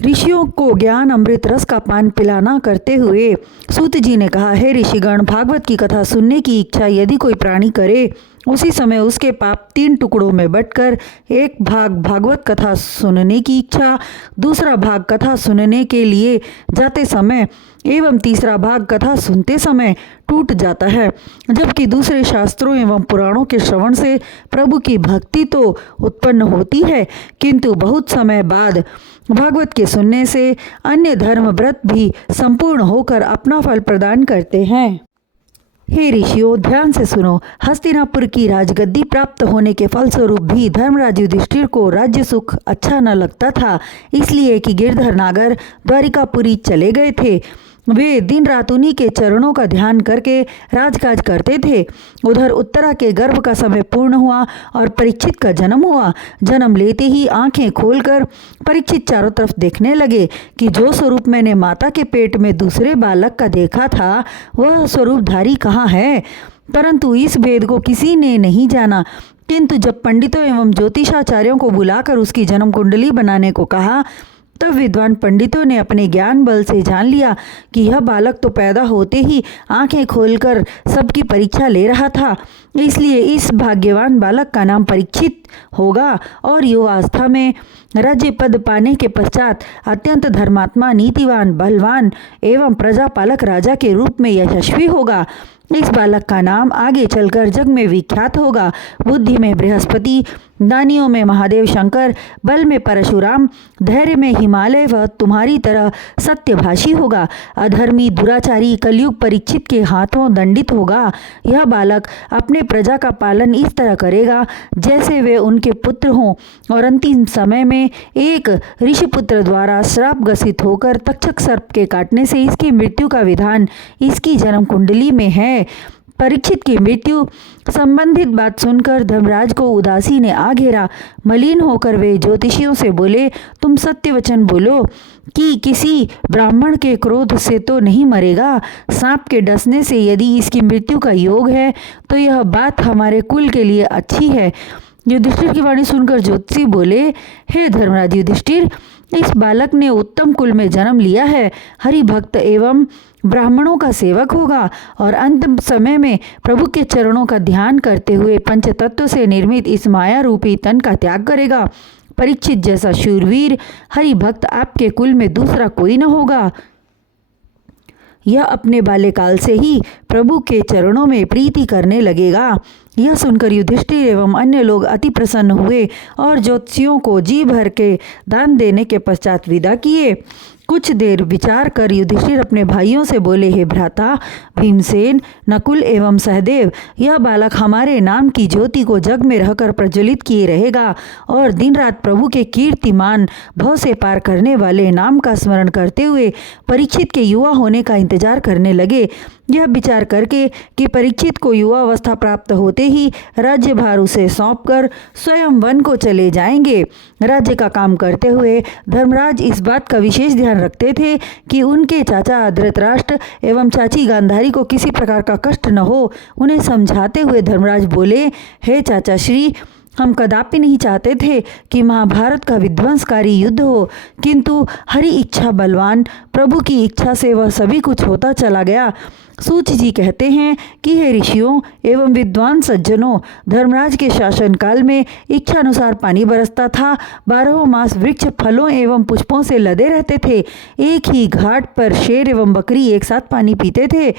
ऋषियों को ज्ञान अमृत रस का पान पिलाना करते हुए सूत जी ने कहा, हे ऋषिगण, भागवत की कथा सुनने की इच्छा यदि कोई प्राणी करे, उसी समय उसके पाप 3 टुकड़ों में बंटकर एक भाग भागवत कथा सुनने की इच्छा, दूसरा भाग कथा सुनने के लिए जाते समय एवं तीसरा भाग कथा सुनते समय टूट जाता है। जबकि दूसरे शास्त्रों एवं पुराणों के श्रवण से प्रभु की भक्ति तो उत्पन्न होती है, किंतु बहुत समय बाद भागवत के सुनने से अन्य धर्म व्रत भी संपूर्ण होकर अपना फल प्रदान करते हैं। हे ऋषियों, ध्यान से सुनो। हस्तिनापुर की राजगद्दी प्राप्त होने के फलस्वरूप भी धर्मराज युधिष्ठिर को राज्य सुख अच्छा न लगता था, इसलिए कि गिरधर नागर द्वारिकापुरी चले गए थे। वे दिन रात उन्हीं के चरणों का ध्यान करके राजकाज करते थे। उधर उत्तरा के गर्भ का समय पूर्ण हुआ और परीक्षित का जन्म हुआ। जन्म लेते ही आंखें खोलकर परीक्षित चारों तरफ देखने लगे कि जो स्वरूप मैंने माता के पेट में दूसरे बालक का देखा था, वह स्वरूपधारी कहाँ है। परंतु इस भेद को किसी ने नहीं जाना। किंतु जब पंडितों एवं ज्योतिषाचार्यों को बुलाकर उसकी जन्म कुंडली बनाने को कहा, तब विद्वान पंडितों ने अपने ज्ञान बल से जान लिया कि यह बालक तो पैदा होते ही आंखें खोलकर सबकी परीक्षा ले रहा था, इसलिए इस भाग्यवान बालक का नाम परीक्षित होगा और युवावस्था में राज्य पद पाने के पश्चात अत्यंत धर्मात्मा, नीतिवान, बलवान एवं प्रजापालक राजा के रूप में यशस्वी होगा। इस बालक का नाम आगे चलकर जग में विख्यात होगा। बुद्धि में बृहस्पति, दानियों में महादेव शंकर, बल में परशुराम, धैर्य में हिमालय व तुम्हारी तरह सत्यभाषी होगा। अधर्मी, दुराचारी कलयुग परीक्षित के हाथों दंडित होगा। यह बालक अपने प्रजा का पालन इस तरह करेगा जैसे वे उनके पुत्र हों, और अंतिम समय में एक ऋषिपुत्र द्वारा श्राप ग्रसित होकर तक्षक सर्प के काटने से इसकी मृत्यु का विधान इसकी जन्म कुंडली में है। परीक्षित की मृत्यु संबंधित बात सुनकर धर्मराज को उदासी ने आ घेरा। मलिन होकर वे ज्योतिषियों से बोले, तुम सत्य वचन बोलो कि किसी ब्राह्मण के क्रोध से तो नहीं मरेगा। सांप के डसने से यदि इसकी मृत्यु का योग है तो यह बात हमारे कुल के लिए अच्छी है। युधिष्ठिर की वाणी सुनकर ज्योतिषी बोले, हे धर्मराज युधिष्ठिर, इस बालक ने उत्तम कुल में जन्म लिया है, हरि भक्त एवं ब्राह्मणों का सेवक होगा और अंतिम समय में प्रभु के चरणों का ध्यान करते हुए पंचतत्व से निर्मित इस माया रूपी तन का त्याग करेगा। परीक्षित जैसा शूरवीर हरि भक्त आपके कुल में दूसरा कोई न होगा। यह अपने बाल्यकाल से ही प्रभु के चरणों में प्रीति करने लगेगा। यह सुनकर युधिष्ठिर एवं अन्य लोग अति प्रसन्न हुए और ज्योतिषियों को जी भर के दान देने के पश्चात विदा किए। कुछ देर विचार कर युधिष्ठिर अपने भाइयों से बोले, हे भ्राता भीमसेन, नकुल एवं सहदेव, यह बालक हमारे नाम की ज्योति को जग में रहकर प्रज्वलित किए रहेगा और दिन रात प्रभु के कीर्तिमान भव से पार करने वाले नाम का स्मरण करते हुए परीक्षित के युवा होने का इंतजार करने लगे। यह विचार करके कि परीक्षित को युवा अवस्था प्राप्त होते ही राज्यभार उसे सौंपकर स्वयं वन को चले जाएंगे। राज्य का काम करते हुए धर्मराज इस बात का विशेष ध्यान रखते थे कि उनके चाचा धृतराष्ट्र एवं चाची गांधारी को किसी प्रकार का कष्ट न हो। उन्हें समझाते हुए धर्मराज बोले, हे चाचा श्री, हम कदापि नहीं चाहते थे कि महाभारत का विध्वंसकारी युद्ध हो, किंतु हरि इच्छा बलवान, प्रभु की इच्छा से वह सभी कुछ होता चला गया। सूत जी कहते हैं कि हे ऋषियों एवं विद्वान सज्जनों, धर्मराज के शासन काल में इच्छानुसार पानी बरसता था। 12 मास वृक्ष फलों एवं पुष्पों से लदे रहते थे। एक ही घाट पर शेर एवं बकरी एक साथ पानी पीते थे।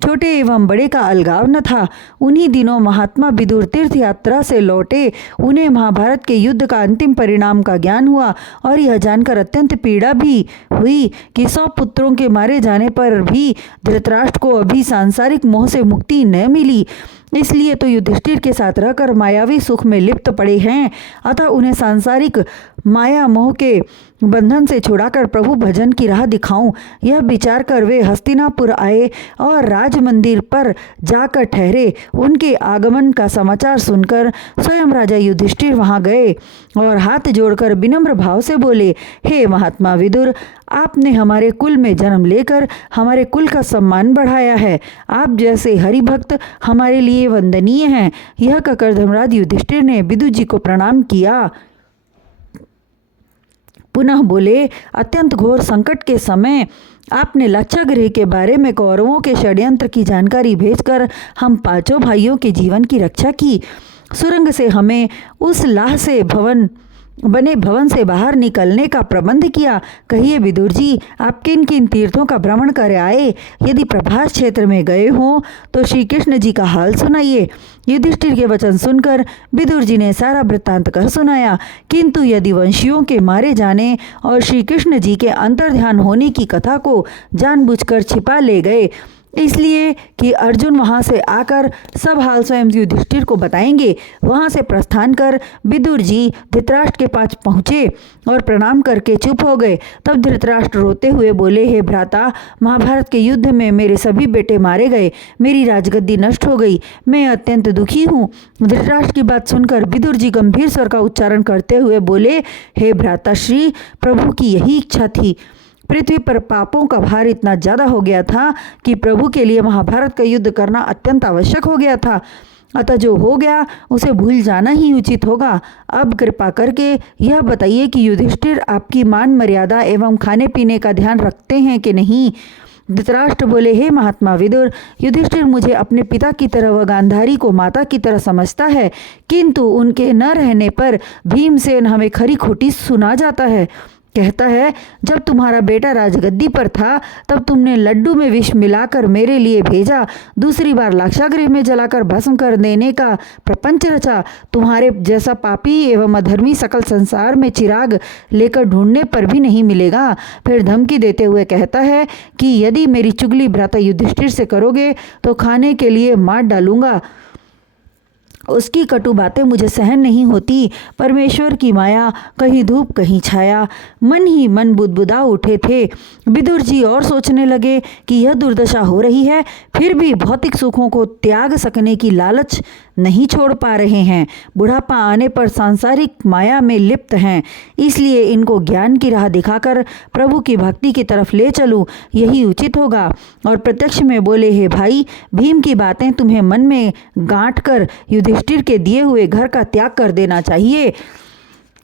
छोटे एवं बड़े का अलगाव न था। उन्हीं दिनों महात्मा विदुर तीर्थ यात्रा से लौटे। उन्हें महाभारत के युद्ध का अंतिम परिणाम का ज्ञान हुआ और यह जानकर अत्यंत पीड़ा भी हुई कि 100 पुत्रों के मारे जाने पर भी धृतराष्ट्र को अभी सांसारिक मोह से मुक्ति न मिली। इसलिए तो युधिष्ठिर के साथ रहकर मायावी सुख में लिप्त पड़े हैं। अतः उन्हें सांसारिक माया मोह के बंधन से छुड़ाकर प्रभु भजन की राह दिखाऊं, यह विचार कर वे हस्तिनापुर आए और राज मंदिर पर जाकर ठहरे। उनके आगमन का समाचार सुनकर स्वयं राजा युधिष्ठिर वहां गए और हाथ जोड़कर विनम्र भाव से बोले, हे महात्मा विदुर, आपने हमारे कुल में जन्म लेकर हमारे कुल का सम्मान बढ़ाया है। आप जैसे हरिभक्त हमारे लिए वंदनीय हैं। यह कहकर धर्मराज युधिष्ठिर ने विदुर जी को प्रणाम किया। पुनः बोले, अत्यंत घोर संकट के समय आपने लाक्षागृह के बारे में कौरवों के षड्यंत्र की जानकारी भेजकर हम पांचों भाइयों के जीवन की रक्षा की। सुरंग से हमें उस लाह से बने भवन से बाहर निकलने का प्रबंध किया। कहिए विदुर जी, आप किन किन तीर्थों का भ्रमण कर आए? यदि प्रभास क्षेत्र में गए हों तो श्री कृष्ण जी का हाल सुनाइए। युधिष्ठिर के वचन सुनकर विदुर जी ने सारा वृत्तांत कह सुनाया। किंतु यदि वंशियों के मारे जाने और श्री कृष्ण जी के अंतर्ध्यान होने की कथा को जानबूझकर छिपा ले गए, इसलिए कि अर्जुन वहां से आकर सब हाल स्वयं युधिष्ठिर को बताएंगे, वहां से प्रस्थान कर विदुर जी धृतराष्ट्र के पास पहुँचे और प्रणाम करके चुप हो गए। तब धृतराष्ट्र रोते हुए बोले, हे भ्राता, महाभारत के युद्ध में मेरे सभी बेटे मारे गए, मेरी राजगद्दी नष्ट हो गई, मैं अत्यंत दुखी हूँ। धृतराष्ट्र की बात सुनकर विदुर जी गंभीर स्वर का उच्चारण करते हुए बोले, हे भ्राताश्री, प्रभु की यही इच्छा थी। पृथ्वी पर पापों का भार इतना ज्यादा हो गया था कि प्रभु के लिए महाभारत का युद्ध करना अत्यंत आवश्यक हो गया था। अतः जो हो गया उसे भूल जाना ही उचित होगा। अब कृपा करके यह बताइए कि युधिष्ठिर आपकी मान मर्यादा एवं खाने पीने का ध्यान रखते हैं कि नहीं? धृतराष्ट्र बोले, हे महात्मा विदुर, युधिष्ठिर मुझे अपने पिता की तरह व गांधारी को माता की तरह समझता है, किंतु उनके न रहने पर भीमसेन हमें खरी खोटी सुना जाता है। कहता है, जब तुम्हारा बेटा राजगद्दी पर था तब तुमने लड्डू में विष मिलाकर मेरे लिए भेजा, दूसरी बार लाक्षागृह में जलाकर भस्म कर देने का प्रपंच रचा। तुम्हारे जैसा पापी एवं अधर्मी सकल संसार में चिराग लेकर ढूंढने पर भी नहीं मिलेगा। फिर धमकी देते हुए कहता है कि यदि मेरी चुगली भ्राता युधिष्ठिर से करोगे तो खाने के लिए मार डालूंगा। उसकी कटु बातें मुझे सहन नहीं होती। परमेश्वर की माया, कहीं धूप कहीं छाया, मन ही मन बुदबुदा उठे थे। विदुर जी और सोचने लगे कि यह दुर्दशा हो रही है, फिर भी भौतिक सुखों को त्याग सकने की लालच नहीं छोड़ पा रहे हैं। बुढ़ापा आने पर सांसारिक माया में लिप्त हैं, इसलिए इनको ज्ञान की राह दिखाकर प्रभु की भक्ति की तरफ ले चलूं, यही उचित होगा। और प्रत्यक्ष में बोले, हे भाई, भीम की बातें तुम्हें मन में गांठ कर युधिष्ठिर के दिए हुए घर का त्याग कर देना चाहिए,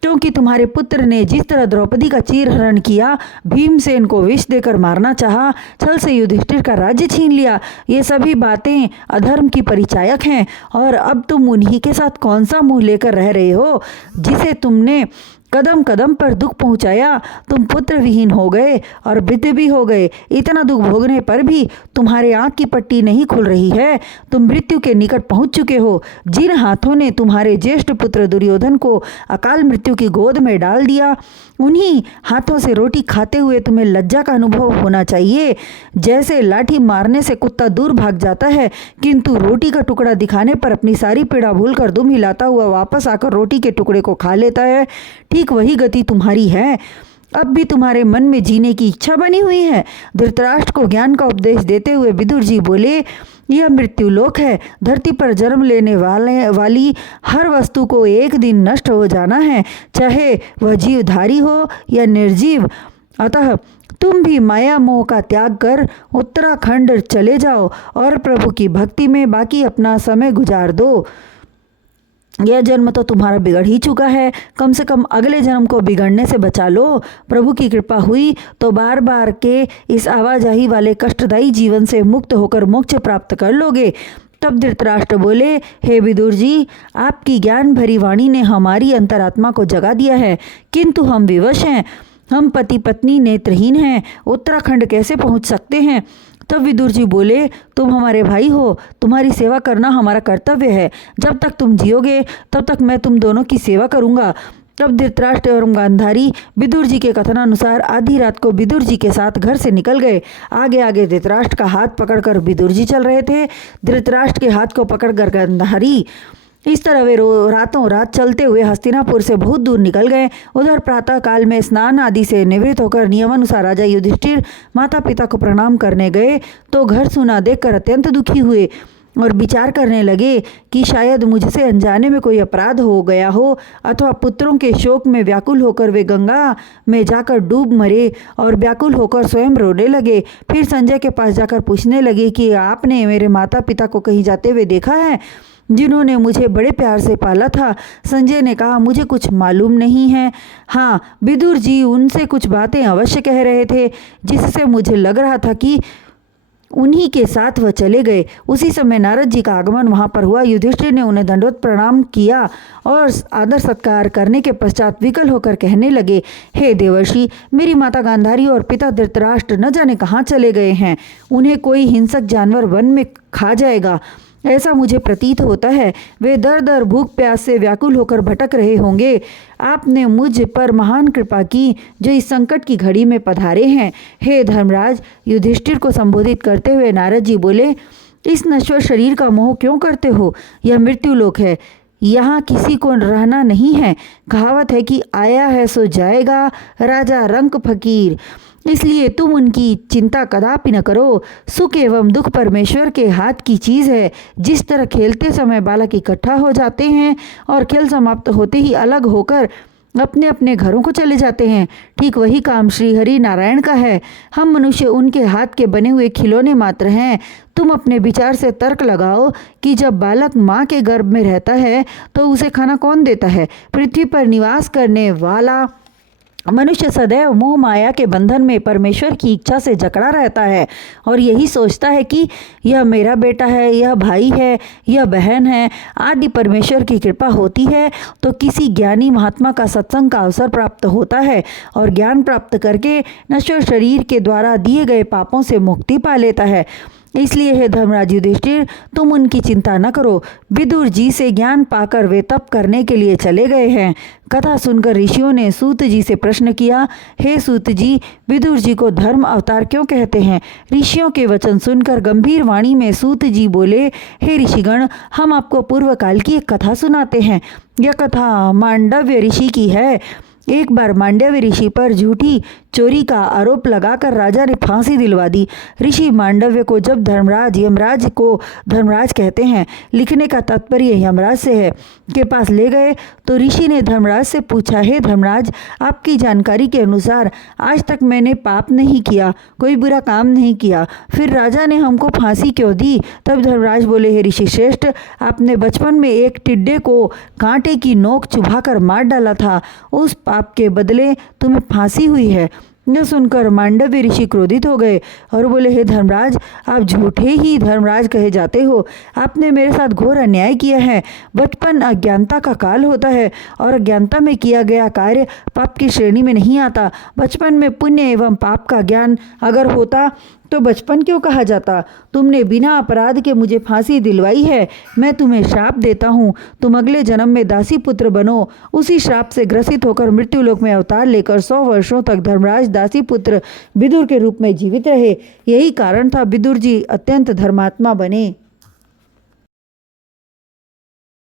क्योंकि तुम्हारे पुत्र ने जिस तरह द्रौपदी का चीरहरण किया, भीमसेन को विष देकर मारना चाहा, छल से युधिष्ठिर का राज्य छीन लिया, ये सभी बातें अधर्म की परिचायक हैं। और अब तुम उन्हीं के साथ कौन सा मुंह लेकर रह रहे हो जिसे तुमने कदम कदम पर दुख पहुंचाया। तुम पुत्र विहीन हो गए और वृद्ध भी हो गए। इतना दुख भोगने पर भी तुम्हारे आंख की पट्टी नहीं खुल रही है। तुम मृत्यु के निकट पहुंच चुके हो। जिन हाथों ने तुम्हारे ज्येष्ठ पुत्र दुर्योधन को अकाल मृत्यु की गोद में डाल दिया, उन्हीं हाथों से रोटी खाते हुए तुम्हें लज्जा का अनुभव होना चाहिए। जैसे लाठी मारने से कुत्ता दूर भाग जाता है, किंतु रोटी का टुकड़ा दिखाने पर अपनी सारी पीड़ा भूलकर दुम हिलाता हुआ वापस आकर रोटी के टुकड़े को खा लेता है, ठीक वही गति तुम्हारी है। अब भी तुम्हारे मन में जीने की इच्छा बनी हुई है। धृतराष्ट्र को ज्ञान का उपदेश देते हुए विदुर जी बोले, यह मृत्यु लोक है। धरती पर जन्म लेने वाली हर वस्तु को एक दिन नष्ट हो जाना है, चाहे वह जीवधारी हो या निर्जीव। अतः तुम भी माया मोह का त्याग कर उत्तराखंड चले जाओ और प्रभु की भक्ति में बाकी अपना समय गुजार दो। यह जन्म तो तुम्हारा बिगड़ ही चुका है, कम से कम अगले जन्म को बिगड़ने से बचा लो। प्रभु की कृपा हुई तो बार बार के इस आवाजाही वाले कष्टदायी जीवन से मुक्त होकर मोक्ष प्राप्त कर लोगे। तब धृतराष्ट्र बोले, हे विदुर जी, आपकी ज्ञान भरी वाणी ने हमारी अंतरात्मा को जगा दिया है, किंतु हम विवश हैं। हम पति पत्नी नेत्रहीन हैं, उत्तराखंड कैसे पहुंच सकते हैं? तब विदुर जी बोले, तुम हमारे भाई हो, तुम्हारी सेवा करना हमारा कर्तव्य है। जब तक तुम जियोगे तब तक मैं तुम दोनों की सेवा करूंगा। तब धृतराष्ट्र एवं गांधारी विदुर जी के कथनानुसार आधी रात को विदुर जी के साथ घर से निकल गए। आगे आगे धृतराष्ट्र का हाथ पकड़कर विदुर जी चल रहे थे, धृतराष्ट्र के हाथ को पकड़कर गांधारी। इस तरह वे रातों रात चलते हुए हस्तिनापुर से बहुत दूर निकल गए। उधर प्रातः काल में स्नान आदि से निवृत्त होकर नियमानुसार राजा युधिष्ठिर माता पिता को प्रणाम करने गए तो घर सुना देखकर अत्यंत दुखी हुए और विचार करने लगे कि शायद मुझसे अनजाने में कोई अपराध हो गया हो, अथवा पुत्रों के शोक में व्याकुल होकर वे गंगा में जाकर डूब मरे। और व्याकुल होकर स्वयं रोने लगे। फिर संजय के पास जाकर पूछने लगे कि आपने मेरे माता पिता को कहीं जाते हुए देखा है? जिन्होंने मुझे बड़े प्यार से पाला था। संजय ने कहा, मुझे कुछ मालूम नहीं है। हाँ, विदुर जी उनसे कुछ बातें अवश्य कह रहे थे, जिससे मुझे लग रहा था कि उन्हीं के साथ वह चले गए। उसी समय नारद जी का आगमन वहां पर हुआ। युधिष्ठिर ने उन्हें दंडवत प्रणाम किया और आदर सत्कार करने के पश्चात विकल होकर कहने लगे, हे देवर्षि, मेरी माता गांधारी और पिता धृतराष्ट्र न जाने कहाँ चले गए हैं। उन्हें कोई हिंसक जानवर वन में खा जाएगा, ऐसा मुझे प्रतीत होता है। वे दर दर भूख प्यास से व्याकुल होकर भटक रहे होंगे। आपने मुझ पर महान कृपा की जो इस संकट की घड़ी में पधारे हैं। हे धर्मराज, युधिष्ठिर को संबोधित करते हुए नारद जी बोले, इस नश्वर शरीर का मोह क्यों करते हो? यह मृत्युलोक है, यहाँ किसी को रहना नहीं है। कहावत है कि आया है सो जाएगा, राजा रंक फकीर। इसलिए तुम उनकी चिंता कदापि न करो। सुख एवं दुख परमेश्वर के हाथ की चीज़ है। जिस तरह खेलते समय बालक इकट्ठा हो जाते हैं और खेल समाप्त होते ही अलग होकर अपने अपने घरों को चले जाते हैं, ठीक वही काम श्री हरि नारायण का है। हम मनुष्य उनके हाथ के बने हुए खिलौने मात्र हैं। तुम अपने विचार से तर्क लगाओ कि जब बालक माँ के गर्भ में रहता है तो उसे खाना कौन देता है? पृथ्वी पर निवास करने वाला मनुष्य सदैव मोह माया के बंधन में परमेश्वर की इच्छा से जकड़ा रहता है और यही सोचता है कि यह मेरा बेटा है, यह भाई है, यह बहन है आदि। परमेश्वर की कृपा होती है तो किसी ज्ञानी महात्मा का सत्संग का अवसर प्राप्त होता है और ज्ञान प्राप्त करके नश्वर शरीर के द्वारा दिए गए पापों से मुक्ति पा लेता है। इसलिए हे धर्मराज युधिष्ठिर, तुम उनकी चिंता न करो। विदुर जी से ज्ञान पाकर वे तप करने के लिए चले गए हैं। कथा सुनकर ऋषियों ने सूत जी से प्रश्न किया, हे सूत जी, विदुर जी को धर्म अवतार क्यों कहते हैं? ऋषियों के वचन सुनकर गंभीर वाणी में सूत जी बोले, हे ऋषिगण, हम आपको पूर्व काल की एक कथा सुनाते हैं। यह कथा मांडव्य ऋषि की है। एक बार मांडव्य ऋषि पर झूठी चोरी का आरोप लगाकर राजा ने फांसी दिलवा दी। ऋषि मांडव्य को जब धर्मराज यमराज को धर्मराज कहते हैं, लिखने का तात्पर्य यमराज से है, के पास ले गए तो ऋषि ने धर्मराज से पूछा, हे धर्मराज, आपकी जानकारी के अनुसार आज तक मैंने पाप नहीं किया, कोई बुरा काम नहीं किया, फिर राजा ने हमको फांसी क्यों दी? तब धर्मराज बोले, हे ऋषि श्रेष्ठ, आपने बचपन में एक टिड्डे को कांटे की नोक चुभाकर मार डाला था, उस पाप के बदले तुम्हें फांसी हुई है। यह सुनकर मांडव्य ऋषि क्रोधित हो गए और बोले, हे धर्मराज, आप झूठे ही धर्मराज कहे जाते हो। आपने मेरे साथ घोर अन्याय किया है। बचपन अज्ञानता का काल होता है और अज्ञानता में किया गया कार्य पाप की श्रेणी में नहीं आता। बचपन में पुण्य एवं पाप का ज्ञान अगर होता तो बचपन क्यों कहा जाता? तुमने बिना अपराध के मुझे फांसी दिलवाई है। मैं तुम्हें श्राप देता हूँ, तुम अगले जन्म में दासी पुत्र बनो। उसी श्राप से ग्रसित होकर मृत्युलोक में अवतार लेकर 100 वर्षों तक धर्मराज दासी पुत्र विदुर के रूप में जीवित रहे। यही कारण था विदुर जी अत्यंत धर्मात्मा बने।